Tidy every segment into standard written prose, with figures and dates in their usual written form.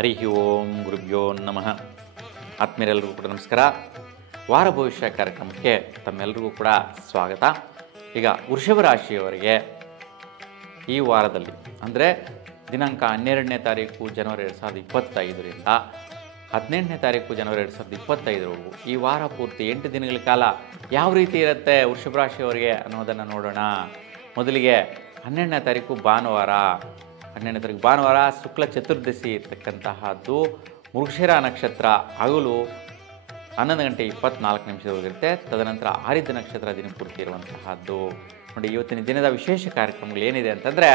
ಹರಿ ಓಂ ಗುರುಭ್ಯೋ ನಮಃ. ಆತ್ಮೀಯರೆಲ್ಲರಿಗೂ ಕೂಡ ನಮಸ್ಕಾರ. ವಾರ ಭವಿಷ್ಯ ಕಾರ್ಯಕ್ರಮಕ್ಕೆ ತಮ್ಮೆಲ್ಲರಿಗೂ ಕೂಡ ಸ್ವಾಗತ. ಈಗ ವೃಷಭ ರಾಶಿಯವರಿಗೆ ಈ ವಾರದಲ್ಲಿ ಅಂದರೆ ದಿನಾಂಕ 12ನೇ ತಾರೀಕು ಜನವರಿ 2025ರಿಂದ 18ನೇ ತಾರೀಕು ಜನವರಿ 2025ರವರೆಗೂ ಈ ವಾರ ಪೂರ್ತಿ 8 ದಿನಗಳ ಕಾಲ ಯಾವ ರೀತಿ ಇರುತ್ತೆ ವೃಷಭ ರಾಶಿಯವರಿಗೆ ಅನ್ನೋದನ್ನು ನೋಡೋಣ. ಮೊದಲಿಗೆ 12ನೇ ತಾರೀಕು ಭಾನುವಾರ. 12ನೇ ತಾರೀಕು ಭಾನುವಾರ ಶುಕ್ಲ ಚತುರ್ದಶಿ ಇರ್ತಕ್ಕಂತಹದ್ದು. ಮೃಗಶಿರ ನಕ್ಷತ್ರ ಹಗಲು 11 ಗಂಟೆ 24 ನಿಮಿಷದವರೆಗಿರುತ್ತೆ. ತದನಂತರ ಆರಿದ್ದ ನಕ್ಷತ್ರ ದಿನಪೂರ್ತಿ ಇರುವಂತಹದ್ದು. ನೋಡಿ, ಇವತ್ತಿನ ದಿನದ ವಿಶೇಷ ಕಾರ್ಯಕ್ರಮಗಳು ಏನಿದೆ ಅಂತಂದರೆ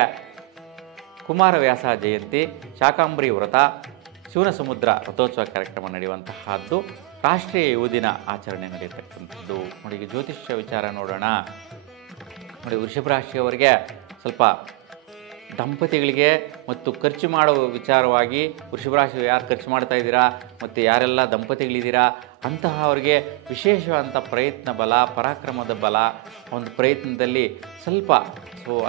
ಕುಮಾರವ್ಯಾಸ ಜಯಂತಿ, ಶಾಕಾಂಬರಿ ವ್ರತ, ಶಿವನ ಸಮುದ್ರ ರಥೋತ್ಸವ ಕಾರ್ಯಕ್ರಮ ನಡೆಯುವಂತಹದ್ದು. ರಾಷ್ಟ್ರೀಯ ಯುವ ದಿನ ಆಚರಣೆ ನಡೆಯತಕ್ಕಂಥದ್ದು. ನೋಡಿ, ಈಗ ಜ್ಯೋತಿಷ್ಯ ವಿಚಾರ ನೋಡೋಣ. ನೋಡಿ, ವೃಷಭ ರಾಶಿಯವರಿಗೆ ಸ್ವಲ್ಪ ದಂಪತಿಗಳಿಗೆ ಮತ್ತು ಖರ್ಚು ಮಾಡುವ ವಿಚಾರವಾಗಿ ವೃಷಭ ರಾಶಿ ಯಾರು ಖರ್ಚು ಮಾಡ್ತಾ ಇದ್ದೀರಾ ಮತ್ತು ಯಾರೆಲ್ಲ ದಂಪತಿಗಳಿದ್ದೀರಾ ಅಂತಹವರಿಗೆ ವಿಶೇಷವಾದಂಥ ಪ್ರಯತ್ನ ಬಲ, ಪರಾಕ್ರಮದ ಬಲ, ಒಂದು ಪ್ರಯತ್ನದಲ್ಲಿ ಸ್ವಲ್ಪ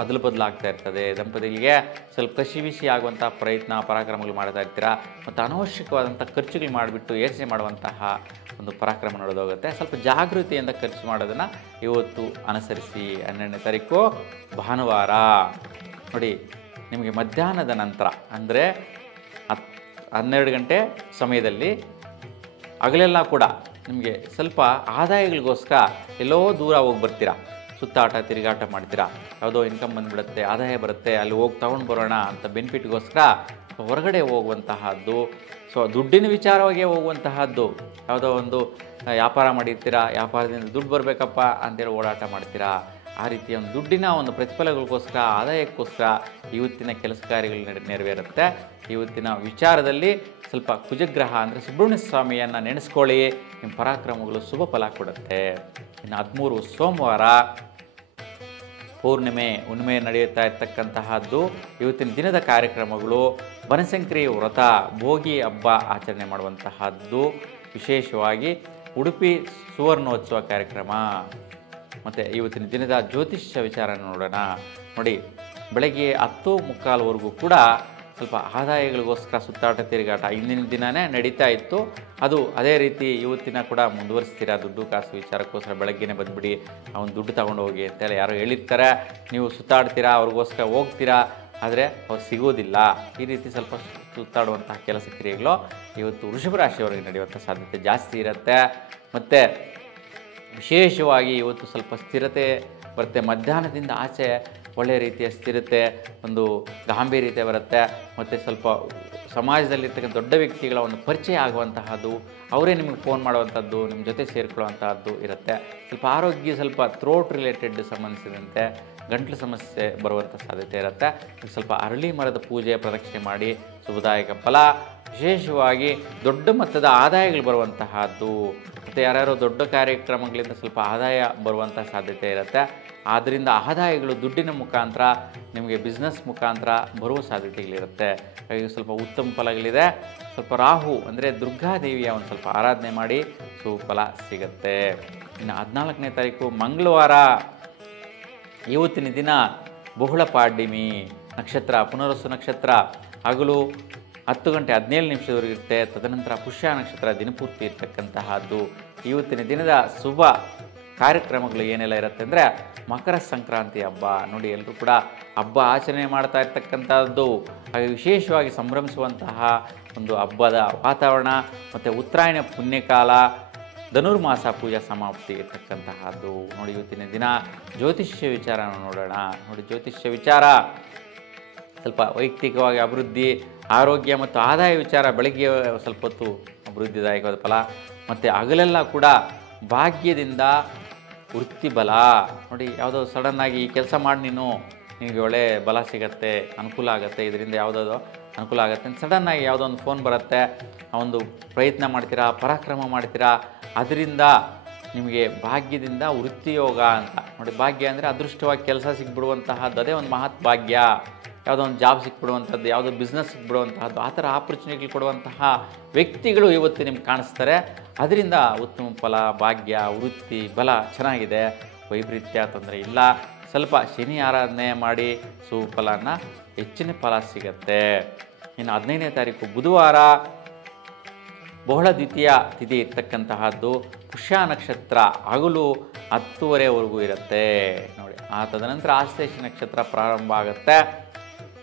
ಅದಲು ಬದಲಾಗ್ತಾ ಇರ್ತದೆ. ದಂಪತಿಗಳಿಗೆ ಸ್ವಲ್ಪ ಕಸಿವಿಸಿ ಆಗುವಂಥ ಪ್ರಯತ್ನ ಪರಾಕ್ರಮಗಳು ಮಾಡ್ತಾ ಇರ್ತೀರಾ ಮತ್ತು ಅನವಶ್ಯಕವಾದಂಥ ಖರ್ಚುಗಳು ಮಾಡಿಬಿಟ್ಟು ಯೋಚನೆ ಮಾಡುವಂತಹ ಒಂದು ಪರಾಕ್ರಮ ನಡೆದೋಗುತ್ತೆ. ಸ್ವಲ್ಪ ಜಾಗೃತಿಯಿಂದ ಖರ್ಚು ಮಾಡೋದನ್ನು ಇವತ್ತು ಅನುಸರಿಸಿ. 12ನೇ ತಾರೀಕು ಭಾನುವಾರ. ನೋಡಿ, ನಿಮಗೆ ಮಧ್ಯಾಹ್ನದ ನಂತರ ಅಂದರೆ 12 ಗಂಟೆ ಸಮಯದಲ್ಲಿ ಹಗಲೆಲ್ಲ ಕೂಡ ನಿಮಗೆ ಸ್ವಲ್ಪ ಆದಾಯಗಳಿಗೋಸ್ಕರ ಎಲ್ಲೋ ದೂರ ಹೋಗಿ ಬರ್ತೀರಾ, ಸುತ್ತಾಟ ತಿರುಗಾಟ ಮಾಡ್ತೀರಾ, ಯಾವುದೋ ಇನ್ಕಮ್ ಬಂದುಬಿಡುತ್ತೆ, ಆದಾಯ ಬರುತ್ತೆ, ಅಲ್ಲಿ ಹೋಗಿ ತೊಗೊಂಡು ಬರೋಣ ಅಂತ ಬೆನಿಫಿಟ್ಗೋಸ್ಕರ ಹೊರಗಡೆ ಹೋಗುವಂತಹದ್ದು. ದುಡ್ಡಿನ ವಿಚಾರವಾಗಿ ಹೋಗುವಂತಹದ್ದು. ಯಾವುದೋ ಒಂದು ವ್ಯಾಪಾರ ಮಾಡಿರ್ತೀರಾ, ವ್ಯಾಪಾರದಿಂದ ದುಡ್ಡು ಬರಬೇಕಪ್ಪ ಅಂತೇಳಿ ಓಡಾಟ ಮಾಡ್ತೀರಾ. ಆ ರೀತಿಯ ಒಂದು ದುಡ್ಡಿನ ಒಂದು ಪ್ರತಿಫಲಗಳಿಗೋಸ್ಕರ, ಆದಾಯಕ್ಕೋಸ್ಕರ ಇವತ್ತಿನ ಕೆಲಸ ಕಾರ್ಯಗಳು ನೆರವೇರುತ್ತೆ. ಇವತ್ತಿನ ವಿಚಾರದಲ್ಲಿ ಸ್ವಲ್ಪ ಕುಜಗ್ರಹ ಅಂದರೆ ಸುಬ್ರಹ್ಮಣ್ಯ ಸ್ವಾಮಿಯನ್ನು ನೆನೆಸ್ಕೊಳ್ಳಿ, ನಿಮ್ಮ ಪರಾಕ್ರಮಗಳು ಶುಭ ಫಲ ಕೊಡುತ್ತೆ. ಇನ್ನು 13 ಸೋಮವಾರ ಹುಣ್ಣಿಮೆ ನಡೆಯುತ್ತಾ ಇರ್ತಕ್ಕಂತಹದ್ದು. ಇವತ್ತಿನ ದಿನದ ಕಾರ್ಯಕ್ರಮಗಳು ಬನಶಂಕರಿ ವ್ರತ, ಭೋಗಿ ಹಬ್ಬ ಆಚರಣೆ ಮಾಡುವಂತಹದ್ದು. ವಿಶೇಷವಾಗಿ ಉಡುಪಿ ಸುವರ್ಣೋತ್ಸವ ಕಾರ್ಯಕ್ರಮ. ಮತ್ತು ಇವತ್ತಿನ ದಿನದ ಜ್ಯೋತಿಷ್ಯ ವಿಚಾರ ನೋಡೋಣ. ನೋಡಿ, ಬೆಳಗ್ಗೆ 10:45ವರೆಗೂ ಕೂಡ ಸ್ವಲ್ಪ ಆದಾಯಗಳಿಗೋಸ್ಕರ ಸುತ್ತಾಟ ತಿರುಗಾಟ ಹಿಂದಿನ ದಿನವೇ ನಡೀತಾ ಇತ್ತು. ಅದು ಅದೇ ರೀತಿ ಇವತ್ತಿನ ಕೂಡ ಮುಂದುವರಿಸ್ತೀರಾ. ದುಡ್ಡು ಕಾಸು ವಿಚಾರಕ್ಕೋಸ್ಕರ ಬೆಳಗ್ಗೆನೇ ಬಂದುಬಿಡಿ, ಅವನು ದುಡ್ಡು ತಗೊಂಡು ಹೋಗಿ ಅಂತೆಲ್ಲ ಯಾರೋ ಹೇಳಿರ್ತಾರೆ. ನೀವು ಸುತ್ತಾಡ್ತೀರಾ, ಅವ್ರಿಗೋಸ್ಕರ ಹೋಗ್ತೀರಾ, ಆದರೆ ಅವ್ರು ಸಿಗೋದಿಲ್ಲ. ಈ ರೀತಿ ಸ್ವಲ್ಪ ಸುತ್ತಾಡುವಂತಹ ಕೆಲಸ ಕ್ರಿಯೆಗಳು ಇವತ್ತು ವೃಷಭ ರಾಶಿಯವರಿಗೆ ನಡೆಯುವಂಥ ಸಾಧ್ಯತೆ ಜಾಸ್ತಿ ಇರುತ್ತೆ. ಮತ್ತು ವಿಶೇಷವಾಗಿ ಇವತ್ತು ಸ್ವಲ್ಪ ಸ್ಥಿರತೆ ಬರುತ್ತೆ. ಮಧ್ಯಾಹ್ನದಿಂದ ಆಚೆ ಒಳ್ಳೆಯ ರೀತಿಯ ಸ್ಥಿರತೆ, ಒಂದು ಗಾಂಭೀರ್ಯತೆ ಬರುತ್ತೆ. ಮತ್ತು ಸ್ವಲ್ಪ ಸಮಾಜದಲ್ಲಿರ್ತಕ್ಕಂಥ ದೊಡ್ಡ ವ್ಯಕ್ತಿಗಳ ಒಂದು ಪರಿಚಯ ಆಗುವಂತಹದ್ದು, ಅವರೇ ನಿಮಗೆ ಫೋನ್ ಮಾಡುವಂಥದ್ದು, ನಿಮ್ಮ ಜೊತೆ ಸೇರಿಕೊಳ್ಳುವಂತಹದ್ದು ಇರುತ್ತೆ. ಸ್ವಲ್ಪ ಆರೋಗ್ಯ, ಸ್ವಲ್ಪ ಥ್ರೋಟ್ ರಿಲೇಟೆಡ್ ಸಂಬಂಧಿಸಿದಂತೆ ಗಂಟಲು ಸಮಸ್ಯೆ ಬರುವಂಥ ಸಾಧ್ಯತೆ ಇರುತ್ತೆ. ಸ್ವಲ್ಪ ಅರಳಿ ಮರದ ಪೂಜೆ ಪ್ರದಕ್ಷಿಣೆ ಮಾಡಿ ಶುಭದಾಯಕ ಫಲ. ವಿಶೇಷವಾಗಿ ದೊಡ್ಡ ಮೊತ್ತದ ಆದಾಯಗಳು ಬರುವಂತಹದ್ದು ಮತ್ತು ಯಾರ್ಯಾರೋ ದೊಡ್ಡ ಕಾರ್ಯಕ್ರಮಗಳಿಂದ ಸ್ವಲ್ಪ ಆದಾಯ ಬರುವಂಥ ಸಾಧ್ಯತೆ ಇರುತ್ತೆ. ಆದ್ದರಿಂದ ಆದಾಯಗಳು ದುಡ್ಡಿನ ಮುಖಾಂತರ ನಿಮಗೆ ಬಿಸ್ನೆಸ್ ಮುಖಾಂತರ ಬರುವ ಸಾಧ್ಯತೆಗಳಿರುತ್ತೆ. ಹಾಗಾಗಿ ಸ್ವಲ್ಪ ಉತ್ತಮ ಫಲಗಳಿದೆ. ಸ್ವಲ್ಪ ರಾಹು ಅಂದರೆ ದುರ್ಗಾದೇವಿಯ ಒಂದು ಸ್ವಲ್ಪ ಆರಾಧನೆ ಮಾಡಿ ಸುಫಲ ಸಿಗುತ್ತೆ. ಇನ್ನು 14ನೇ ತಾರೀಕು ಮಂಗಳವಾರ. ಇವತ್ತಿನ ದಿನ ಬಹುಳ ಪಾಡ್ಯಮಿ ನಕ್ಷತ್ರ, ಪುನರ್ವಸು ನಕ್ಷತ್ರ ಹಗಲು 10 ಗಂಟೆ 17 ನಿಮಿಷದವರೆಗಿರುತ್ತೆ. ತದನಂತರ ಪುಷ್ಯ ನಕ್ಷತ್ರ ದಿನಪೂರ್ತಿ ಇರ್ತಕ್ಕಂತಹದ್ದು. ಇವತ್ತಿನ ದಿನದ ಶುಭ ಕಾರ್ಯಕ್ರಮಗಳು ಏನೆಲ್ಲ ಇರುತ್ತೆ ಅಂದರೆ ಮಕರ ಸಂಕ್ರಾಂತಿ ಹಬ್ಬ. ನೋಡಿ, ಎಲ್ಲರೂ ಕೂಡ ಹಬ್ಬ ಆಚರಣೆ ಮಾಡ್ತಾ ಇರ್ತಕ್ಕಂಥದ್ದು. ಹಾಗೆ ವಿಶೇಷವಾಗಿ ಸಂಭ್ರಮಿಸುವಂತಹ ಒಂದು ಹಬ್ಬದ ವಾತಾವರಣ. ಮತ್ತು ಉತ್ತರಾಯಣ ಪುಣ್ಯಕಾಲ, ಧನುರ್ಮಾಸ ಪೂಜಾ ಸಮಾಪ್ತಿ ಇರ್ತಕ್ಕಂತಹದ್ದು. ನೋಡಿ, ಇವತ್ತಿನ ದಿನ ಜ್ಯೋತಿಷ್ಯ ವಿಚಾರ ನೋಡೋಣ. ನೋಡಿ, ಜ್ಯೋತಿಷ್ಯ ವಿಚಾರ ಸ್ವಲ್ಪ ವೈಯಕ್ತಿಕವಾಗಿ ಅಭಿವೃದ್ಧಿ, ಆರೋಗ್ಯ ಮತ್ತು ಆದಾಯ ವಿಚಾರ. ಬೆಳಗ್ಗೆ ಸ್ವಲ್ಪ ಹೊತ್ತು ಅಭಿವೃದ್ಧಿದಾಯಕವಾದ ಫಲ. ಮತ್ತು ಹಗಲೆಲ್ಲ ಕೂಡ ಭಾಗ್ಯದಿಂದ ವೃತ್ತಿ ಬಲ. ನೋಡಿ, ಯಾವುದೋ ಸಡನ್ನಾಗಿ ಈ ಕೆಲಸ ಮಾಡಿ ನಿನಗೆ ಒಳ್ಳೆ ಬಲ ಸಿಗತ್ತೆ, ಅನುಕೂಲ ಆಗುತ್ತೆ, ಇದರಿಂದ ಯಾವುದಾದ್ರು ಅನುಕೂಲ ಆಗುತ್ತೆ ಅಂತ ಸಡನ್ನಾಗಿ ಯಾವುದೋ ಒಂದು ಫೋನ್ ಬರುತ್ತೆ. ಆ ಒಂದು ಪ್ರಯತ್ನ ಮಾಡ್ತೀರಾ, ಪರಾಕ್ರಮ ಮಾಡ್ತೀರಾ, ಅದರಿಂದ ನಿಮಗೆ ಭಾಗ್ಯದಿಂದ ವೃತ್ತಿಯೋಗ ಅಂತ. ನೋಡಿ, ಭಾಗ್ಯ ಅಂದರೆ ಅದೃಷ್ಟವಾಗಿ ಕೆಲಸ ಸಿಕ್ಬಿಡುವಂತಹದ್ದು, ಅದೇ ಒಂದು ಮಹತ್ ಭಾಗ್ಯ. ಯಾವುದೋ ಒಂದು ಜಾಬ್ ಸಿಕ್ಬಿಡುವಂಥದ್ದು, ಯಾವುದೋ ಬಿಸ್ನೆಸ್ ಸಿಕ್ಬಿಡುವಂತಹದ್ದು, ಆ ಥರ ಆಪರ್ಚುನಿಟಿ ಕೊಡುವಂತಹ ವ್ಯಕ್ತಿಗಳು ಇವತ್ತು ನಿಮ್ಗೆ ಕಾಣಿಸ್ತಾರೆ. ಅದರಿಂದ ಉತ್ತಮ ಫಲ, ಭಾಗ್ಯ, ವೃತ್ತಿ ಬಲ ಚೆನ್ನಾಗಿದೆ. ವೈಪರೀತ್ಯ ತೊಂದರೆ ಇಲ್ಲ. ಸ್ವಲ್ಪ ಶನಿ ಆರಾಧನೆ ಮಾಡಿ ಸುಫಲನ ಹೆಚ್ಚಿನ ಫಲ ಸಿಗತ್ತೆ. ಇನ್ನು 15ನೇ ತಾರೀಕು ಬುಧವಾರ ಬಹುಳ ದ್ವಿತೀಯ ತಿಥಿ ಇರ್ತಕ್ಕಂತಹದ್ದು. ಪುಷ್ಯ ನಕ್ಷತ್ರ ಹಗಲು 10:30ವರೆಗೂ ಇರುತ್ತೆ ನೋಡಿ. ತದನಂತರ ಆಶ್ಲೇಷ ನಕ್ಷತ್ರ ಪ್ರಾರಂಭ ಆಗುತ್ತೆ.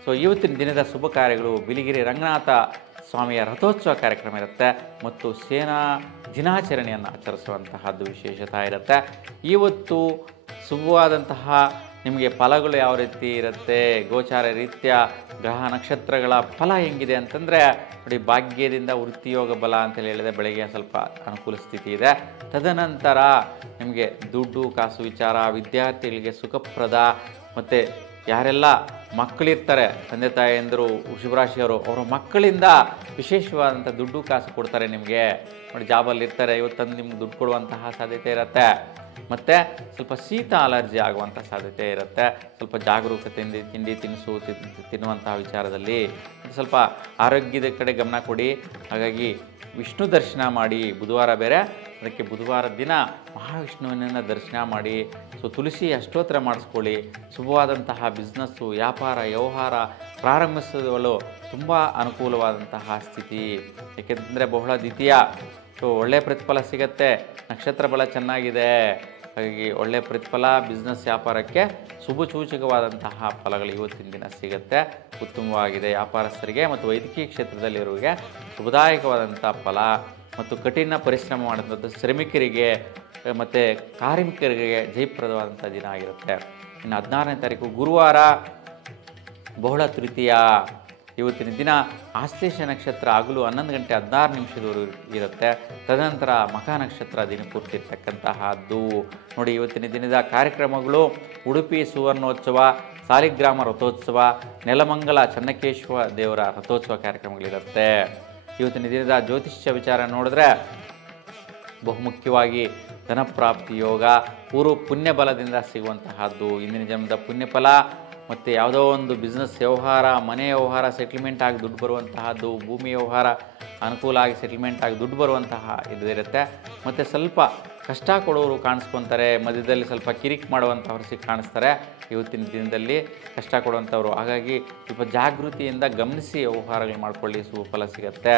ಸೊ ಇವತ್ತಿನ ದಿನದ ಶುಭ ಕಾರ್ಯಗಳು ಬಿಳಿಗಿರಿ ರಂಗನಾಥ ಸ್ವಾಮಿಯ ರಥೋತ್ಸವ ಕಾರ್ಯಕ್ರಮ ಇರುತ್ತೆ ಮತ್ತು ಸೇನಾ ದಿನಾಚರಣೆಯನ್ನು ಆಚರಿಸುವಂತಹದ್ದು ವಿಶೇಷತೆ ಇರುತ್ತೆ. ಇವತ್ತು ಶುಭವಾದಂತಹ ನಿಮಗೆ ಫಲಗಳು ಯಾವ ರೀತಿ ಇರುತ್ತೆ, ಗೋಚಾರ ರೀತ್ಯ ಗ್ರಹ ನಕ್ಷತ್ರಗಳ ಫಲ ಹೆಂಗಿದೆ ಅಂತಂದರೆ ನೋಡಿ, ಭಾಗ್ಯದಿಂದ ವೃತ್ತಿಯೋಗ ಬಲ ಅಂತೇಳಿ ಹೇಳಿದೆ, ಬೆಳಗ್ಗೆ ಸ್ವಲ್ಪ ಅನುಕೂಲ ಸ್ಥಿತಿ ಇದೆ. ತದನಂತರ ನಿಮಗೆ ದುಡ್ಡು ಕಾಸು ವಿಚಾರ, ವಿದ್ಯಾರ್ಥಿಗಳಿಗೆ ಸುಖಪ್ರದ, ಮತ್ತು ಯಾರೆಲ್ಲ ಮಕ್ಕಳಿರ್ತಾರೆ ತಂದೆ ತಾಯಿಯಂದರು ವೃಷಭರಾಶಿಯವರು, ಅವರ ಮಕ್ಕಳಿಂದ ವಿಶೇಷವಾದಂಥ ದುಡ್ಡು ಕಾಸು ಕೊಡ್ತಾರೆ ನಿಮಗೆ ನೋಡಿ. ಜಾಬಲ್ಲಿ ಇರ್ತಾರೆ, ಇವತ್ತಂದು ನಿಮ್ಗೆ ದುಡ್ಡು ಕೊಡುವಂತಹ ಸಾಧ್ಯತೆ ಇರುತ್ತೆ. ಮತ್ತು ಸ್ವಲ್ಪ ಶೀತ ಅಲರ್ಜಿ ಆಗುವಂಥ ಸಾಧ್ಯತೆ ಇರುತ್ತೆ. ಸ್ವಲ್ಪ ಜಾಗರೂಕತೆಯಿಂದ ತಿಂಡಿ ತಿನಿಸು ತಿನ್ನುವಂತಹ ವಿಚಾರದಲ್ಲಿ ಸ್ವಲ್ಪ ಆರೋಗ್ಯದ ಕಡೆ ಗಮನ ಕೊಡಿ. ಹಾಗಾಗಿ ವಿಷ್ಣು ದರ್ಶನ ಮಾಡಿ, ಬುಧವಾರ ಬೇರೆ, ಅದಕ್ಕೆ ಬುಧವಾರ ದಿನ ಮಹಾವಿಷ್ಣುವಿನ ದರ್ಶನ ಮಾಡಿ. ಸೊ ತುಳಸಿ ಅಷ್ಟೋತ್ತರ ಮಾಡಿಸ್ಕೊಳ್ಳಿ. ಶುಭವಾದಂತಹ ಬಿಸ್ನೆಸ್ಸು, ವ್ಯಾಪಾರ, ವ್ಯವಹಾರ ಪ್ರಾರಂಭಿಸಲು ತುಂಬ ಅನುಕೂಲವಾದಂತಹ ಸ್ಥಿತಿ. ಏಕೆಂದರೆ ಬಹುಳ ದ್ವಿತೀಯ, ಸೊ ಒಳ್ಳೆಯ ಪ್ರತಿಫಲ ಸಿಗುತ್ತೆ. ನಕ್ಷತ್ರ ಬಲ ಚೆನ್ನಾಗಿದೆ, ಹಾಗಾಗಿ ಒಳ್ಳೆಯ ಪ್ರತಿಫಲ ಬಿಸ್ನೆಸ್ ವ್ಯಾಪಾರಕ್ಕೆ ಶುಭ ಸೂಚಕವಾದಂತಹ ಫಲಗಳು ಇವತ್ತಿನ ದಿನ ಸಿಗುತ್ತೆ. ಉತ್ತಮವಾಗಿದೆ. ವ್ಯಾಪಾರಸ್ಥರಿಗೆ ಮತ್ತು ವೈದ್ಯಕೀಯ ಕ್ಷೇತ್ರದಲ್ಲಿರುವವರಿಗೆ ಶುಭದಾಯಕವಾದಂಥ ಫಲ ಮತ್ತು ಕಠಿಣ ಪರಿಶ್ರಮ ಮಾಡಿದಂಥ ಶ್ರಮಿಕರಿಗೆ ಮತ್ತು ಕಾರ್ಮಿಕರಿಗೆ ಜಯಪ್ರದವಾದಂಥ ದಿನ ಆಗಿರುತ್ತೆ. ಇನ್ನು 16ನೇ ತಾರೀಕು ಗುರುವಾರ ಬಹುಳ ತೃತೀಯ. ಇವತ್ತಿನ ದಿನ ಆಶ್ಲೇಷ ನಕ್ಷತ್ರ ಹಗಲು 11:16 ಇರುತ್ತೆ. ತದನಂತರ ಮಖ ನಕ್ಷತ್ರ ದಿನಪೂರ್ತಿ ಇರ್ತಕ್ಕಂತಹದ್ದು ನೋಡಿ. ಇವತ್ತಿನ ದಿನದ ಕಾರ್ಯಕ್ರಮಗಳು ಉಡುಪಿ ಸುವರ್ಣೋತ್ಸವ, ಸಾಲಿಗ್ರಾಮ ರಥೋತ್ಸವ, ನೆಲಮಂಗಲ ಚನ್ನಕೇಶ್ವರ ದೇವರ ರಥೋತ್ಸವ ಕಾರ್ಯಕ್ರಮಗಳಿರುತ್ತೆ. ಇವತ್ತಿನ ದಿನದ ಜ್ಯೋತಿಷ್ಯ ವಿಚಾರ ನೋಡಿದ್ರೆ ಬಹುಮುಖ್ಯವಾಗಿ ಧನಪ್ರಾಪ್ತಿ ಯೋಗ, ಪೂರ್ವ ಪುಣ್ಯ ಬಲದಿಂದ ಸಿಗುವಂತಹದ್ದು, ಇಂದಿನ ಜನ್ಮದ ಪುಣ್ಯಫಲ, ಮತ್ತು ಯಾವುದೋ ಒಂದು ಬಿಸ್ನೆಸ್ ವ್ಯವಹಾರ, ಮನೆ ವ್ಯವಹಾರ ಸೆಟ್ಲ್ಮೆಂಟ್ ಆಗಿ ದುಡ್ಡು ಬರುವಂತಹದ್ದು, ಭೂಮಿ ವ್ಯವಹಾರ ಅನುಕೂಲ ಆಗಿ ಸೆಟ್ಲ್ಮೆಂಟ್ ಆಗಿ ದುಡ್ಡು ಬರುವಂತಹ ಇದು ಇರುತ್ತೆ. ಮತ್ತು ಸ್ವಲ್ಪ ಕಷ್ಟ ಕೊಡೋರು ಕಾಣಿಸ್ಕೊತಾರೆ, ಮಧ್ಯದಲ್ಲಿ ಸ್ವಲ್ಪ ಕಿರಿಕ್ ಮಾಡುವಂಥವ್ರು ಕಾಣಿಸ್ತಾರೆ ಇವತ್ತಿನ ದಿನದಲ್ಲಿ ಕಷ್ಟ ಕೊಡುವಂಥವ್ರು. ಹಾಗಾಗಿ ಸ್ವಲ್ಪ ಜಾಗೃತಿಯಿಂದ ಗಮನಿಸಿ ವ್ಯವಹಾರಗಳು ಮಾಡಿಕೊಳ್ಳಿ, ಸುಫಲ ಸಿಗುತ್ತೆ.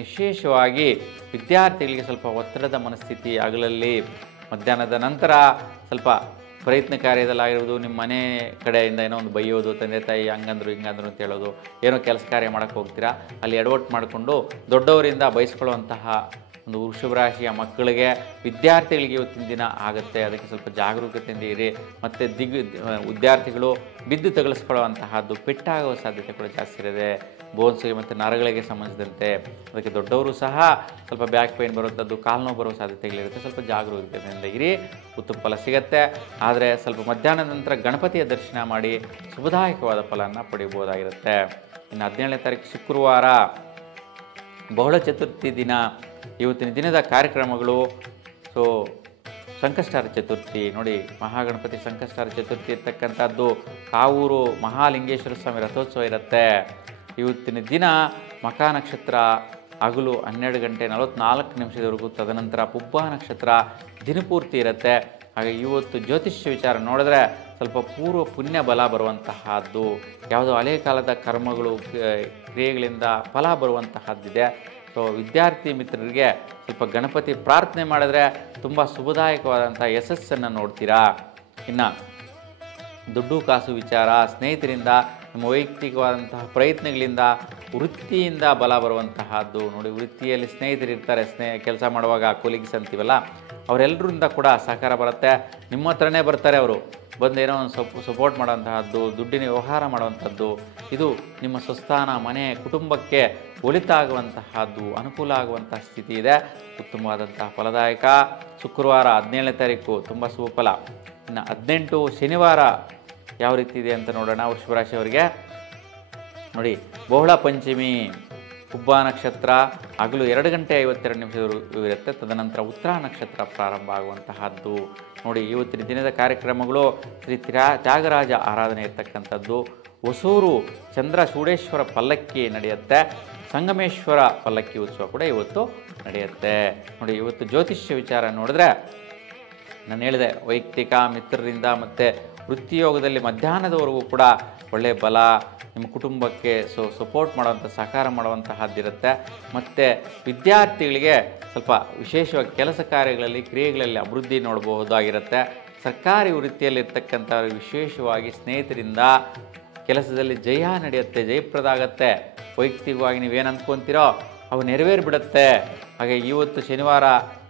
ವಿಶೇಷವಾಗಿ ವಿದ್ಯಾರ್ಥಿಗಳಿಗೆ ಸ್ವಲ್ಪ ಒತ್ತಡದ ಮನಸ್ಥಿತಿ ಹಗಲಲ್ಲಿ, ಮಧ್ಯಾಹ್ನದ ನಂತರ ಸ್ವಲ್ಪ ಪ್ರಯತ್ನ ಕಾರ್ಯದಲ್ಲಾಗಿರ್ಬೋದು, ನಿಮ್ಮ ಮನೆ ಕಡೆಯಿಂದ ಏನೋ ಒಂದು ಬೈಯೋದು, ತಂದೆ ತಾಯಿ ಹಂಗಂದ್ರು ಹಿಂಗಂದ್ರು ಅಂತ ಹೇಳೋದು, ಏನೋ ಕೆಲಸ ಕಾರ್ಯ ಮಾಡೋಕ್ಕೆ ಹೋಗ್ತೀರಾ, ಅಲ್ಲಿ ಎಡವಟ್ಟು ಮಾಡಿಕೊಂಡು ದೊಡ್ಡವರಿಂದ ಬಯಸ್ಕೊಳ್ಳುವಂತಹ ಒಂದು ವೃಷಭರಾಶಿಯ ಮಕ್ಕಳಿಗೆ, ವಿದ್ಯಾರ್ಥಿಗಳಿಗೆ ಇವತ್ತಿನ ದಿನ ಆಗುತ್ತೆ. ಅದಕ್ಕೆ ಸ್ವಲ್ಪ ಜಾಗರೂಕತೆಯಿಂದ ಇರಿ. ಮತ್ತು ವಿದ್ಯಾರ್ಥಿಗಳು ಬಿದ್ದು ತಗಲಿಸ್ಕೊಳ್ಳುವಂತಹದ್ದು, ಪೆಟ್ಟಾಗುವ ಸಾಧ್ಯತೆ ಕೂಡ ಜಾಸ್ತಿ ಇರುತ್ತೆ. ಬೋನ್ಸ್ಗೆ ಮತ್ತು ನರಗಳಿಗೆ ಸಂಬಂಧಿಸಿದಂತೆ ಅದಕ್ಕೆ ದೊಡ್ಡವರು ಸಹ ಸ್ವಲ್ಪ ಬ್ಯಾಕ್ ಪೇನ್ ಬರುವಂಥದ್ದು, ಕಾಲು ನೋವು ಬರುವ ಸಾಧ್ಯತೆಗಳಿರುತ್ತೆ. ಸ್ವಲ್ಪ ಜಾಗರೂಕತೆಯಿಂದ ಇರಿ, ಉತ್ತಮ ಫಲ ಸಿಗುತ್ತೆ. ಆದರೆ ಸ್ವಲ್ಪ ಮಧ್ಯಾಹ್ನದ ನಂತರ ಗಣಪತಿಯ ದರ್ಶನ ಮಾಡಿ ಶುಭದಾಯಕವಾದ ಫಲವನ್ನು ಪಡೆಯಬಹುದಾಗಿರುತ್ತೆ. ಇನ್ನು 17ನೇ ತಾರೀಕು ಶುಕ್ರವಾರ ಬಹುಳ ಚತುರ್ಥಿ ದಿನ. ಇವತ್ತಿನ ದಿನದ ಕಾರ್ಯಕ್ರಮಗಳು ಸೊ ಸಂಕಷ್ಟಾರ ಚತುರ್ಥಿ ನೋಡಿ, ಮಹಾಗಣಪತಿ ಸಂಕಷ್ಟಾರ ಚತುರ್ಥಿ ಇರ್ತಕ್ಕಂಥದ್ದು. ಕಾವೂರು ಮಹಾಲಿಂಗೇಶ್ವರ ಸ್ವಾಮಿ ರಥೋತ್ಸವ ಇರುತ್ತೆ ಇವತ್ತಿನ ದಿನ. ಮಖ ನಕ್ಷತ್ರ ಹಗಲು 12:44 ತದನಂತರ ಪುಬ್ಬ ನಕ್ಷತ್ರ ದಿನಪೂರ್ತಿ ಇರುತ್ತೆ. ಹಾಗೆ ಇವತ್ತು ಜ್ಯೋತಿಷ್ಯ ವಿಚಾರ ನೋಡಿದ್ರೆ ಸ್ವಲ್ಪ ಪೂರ್ವ ಪುಣ್ಯ ಬಲ ಬರುವಂತಹದ್ದು, ಯಾವುದೋ ಹಳೆಯ ಕಾಲದ ಕರ್ಮಗಳು ಕ್ರಿಯೆಗಳಿಂದ ಫಲ ಬರುವಂತಹದ್ದಿದೆ. ಸೊ ವಿದ್ಯಾರ್ಥಿ ಮಿತ್ರರಿಗೆ ಸ್ವಲ್ಪ ಗಣಪತಿ ಪ್ರಾರ್ಥನೆ ಮಾಡಿದ್ರೆ ತುಂಬ ಶುಭದಾಯಕವಾದಂಥ ಯಶಸ್ಸನ್ನು ನೋಡ್ತೀರಾ. ಇನ್ನು ದುಡ್ಡು ಕಾಸು ವಿಚಾರ, ಸ್ನೇಹಿತರಿಂದ, ನಿಮ್ಮ ವೈಯಕ್ತಿಕವಾದಂತಹ ಪ್ರಯತ್ನಗಳಿಂದ, ವೃತ್ತಿಯಿಂದ ಬಲ ಬರುವಂತಹದ್ದು ನೋಡಿ. ವೃತ್ತಿಯಲ್ಲಿ ಸ್ನೇಹಿತರಿರ್ತಾರೆ, ಕೆಲಸ ಮಾಡುವಾಗ ಕೊಲೀಗ್ಸ್ ಅಂತೀವಲ್ಲ, ಅವರೆಲ್ಲರಿಂದ ಕೂಡ ಸಹಕಾರ ಬರುತ್ತೆ. ನಿಮ್ಮ ಹತ್ರನೇ ಬರ್ತಾರೆ ಅವರು, ಬಂದು ಏನೋ ಒಂದು ಸಪೋರ್ಟ್ ಮಾಡೋಂತಹದ್ದು, ದುಡ್ಡಿನ ವ್ಯವಹಾರ ಮಾಡುವಂಥದ್ದು, ಇದು ನಿಮ್ಮ ಸ್ವಸ್ಥಾನ, ಮನೆ, ಕುಟುಂಬಕ್ಕೆ ಒಳಿತಾಗುವಂತಹದ್ದು, ಅನುಕೂಲ ಆಗುವಂತಹ ಸ್ಥಿತಿ ಇದೆ. ಉತ್ತಮವಾದಂತಹ ಫಲದಾಯಕ. ಶುಕ್ರವಾರ 17ನೇ ತಾರೀಕು ತುಂಬ ಶುಭ ಫಲ. ಇನ್ನು 18 ಶನಿವಾರ ಯಾವ ರೀತಿ ಇದೆ ಅಂತ ನೋಡೋಣ. ವೃಷಭರಾಶಿಯವರಿಗೆ ನೋಡಿ, ಬಹುಳ ಪಂಚಮಿ, ಪುಬ್ಬ ನಕ್ಷತ್ರ ಹಗಲು 2:52 ಇರುತ್ತೆ. ತದನಂತರ ಉತ್ತರ ನಕ್ಷತ್ರ ಪ್ರಾರಂಭ ಆಗುವಂತಹದ್ದು ನೋಡಿ. ಇವತ್ತಿನ ದಿನದ ಕಾರ್ಯಕ್ರಮಗಳು ಶ್ರೀ ತ್ಯಾಗರಾಜ ಆರಾಧನೆ ಇರ್ತಕ್ಕಂಥದ್ದು. ಹೊಸೂರು ಚಂದ್ರ ಚೂಡೇಶ್ವರ ಪಲ್ಲಕ್ಕಿ ನಡೆಯುತ್ತೆ. ಸಂಗಮೇಶ್ವರ ಪಲ್ಲಕ್ಕಿ ಉತ್ಸವ ಕೂಡ ಇವತ್ತು ನಡೆಯುತ್ತೆ ನೋಡಿ. ಇವತ್ತು ಜ್ಯೋತಿಷ್ಯ ವಿಚಾರ ನೋಡಿದ್ರೆ ನಾನು ಹೇಳಿದೆ, ವೈಯಕ್ತಿಕ ಮಿತ್ರರಿಂದ ಮತ್ತು ವೃತ್ತಿಯೋಗದಲ್ಲಿ ಮಧ್ಯಾಹ್ನದವರೆಗೂ ಕೂಡ ಒಳ್ಳೆಯ ಬಲ, ನಿಮ್ಮ ಕುಟುಂಬಕ್ಕೆ ಸಪೋರ್ಟ್ ಮಾಡುವಂಥ, ಸಹಕಾರ ಮಾಡುವಂತಹದ್ದಿರುತ್ತೆ. ಮತ್ತು ವಿದ್ಯಾರ್ಥಿಗಳಿಗೆ ಸ್ವಲ್ಪ ವಿಶೇಷವಾಗಿ ಕೆಲಸ ಕಾರ್ಯಗಳಲ್ಲಿ, ಕ್ರಿಯೆಗಳಲ್ಲಿ ಅಭಿವೃದ್ಧಿ ನೋಡಬಹುದಾಗಿರುತ್ತೆ. ಸರ್ಕಾರಿ ವೃತ್ತಿಯಲ್ಲಿರ್ತಕ್ಕಂಥವ್ರಿಗೆ ವಿಶೇಷವಾಗಿ ಸ್ನೇಹಿತರಿಂದ ಕೆಲಸದಲ್ಲಿ ಜಯ ನಡೆಯುತ್ತೆ, ಜಯಪ್ರದ ಆಗುತ್ತೆ. ವೈಯಕ್ತಿಕವಾಗಿ ನೀವೇನು ಅಂದ್ಕೊತೀರೋ ಅವು ನೆರವೇರಿಬಿಡುತ್ತೆ. ಹಾಗೆ ಇವತ್ತು ಶನಿವಾರ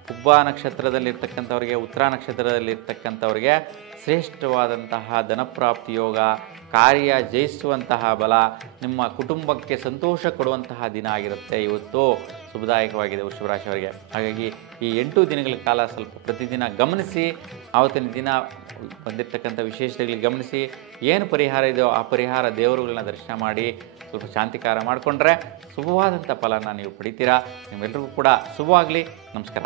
ಹುಬ್ಬ ನಕ್ಷತ್ರದಲ್ಲಿರ್ತಕ್ಕಂಥವ್ರಿಗೆ, ಉತ್ತರ ನಕ್ಷತ್ರದಲ್ಲಿರ್ತಕ್ಕಂಥವ್ರಿಗೆ ಶ್ರೇಷ್ಠವಾದಂತಹ ಧನಪ್ರಾಪ್ತಿ ಯೋಗ, ಕಾರ್ಯ ಜಯಿಸುವಂತಹ ಬಲ, ನಿಮ್ಮ ಕುಟುಂಬಕ್ಕೆ ಸಂತೋಷ ಕೊಡುವಂತಹ ದಿನ ಆಗಿರುತ್ತೆ. ಇವತ್ತು ಶುಭದಾಯಕವಾಗಿದೆ ವೃಷಭ ರಾಶಿಯವರಿಗೆ. ಹಾಗಾಗಿ ಈ 8 ದಿನಗಳ ಕಾಲ ಸ್ವಲ್ಪ ಪ್ರತಿದಿನ ಗಮನಿಸಿ, ಆವತ್ತಿನ ದಿನ ಬಂದಿರತಕ್ಕಂಥ ವಿಶೇಷತೆಗಳಿಗೆ ಗಮನಿಸಿ, ಏನು ಪರಿಹಾರ ಇದೆಯೋ ಆ ಪರಿಹಾರ ದೇವರುಗಳನ್ನ ದರ್ಶನ ಮಾಡಿ ಸ್ವಲ್ಪ ಶಾಂತಿಕಾರ ಮಾಡಿಕೊಂಡ್ರೆ ಶುಭವಾದಂಥ ಫಲನ ನೀವು ಪಡಿತೀರಾ. ನಿಮ್ಮೆಲ್ಲರಿಗೂ ಕೂಡ ಶುಭವಾಗಲಿ. ನಮಸ್ಕಾರ.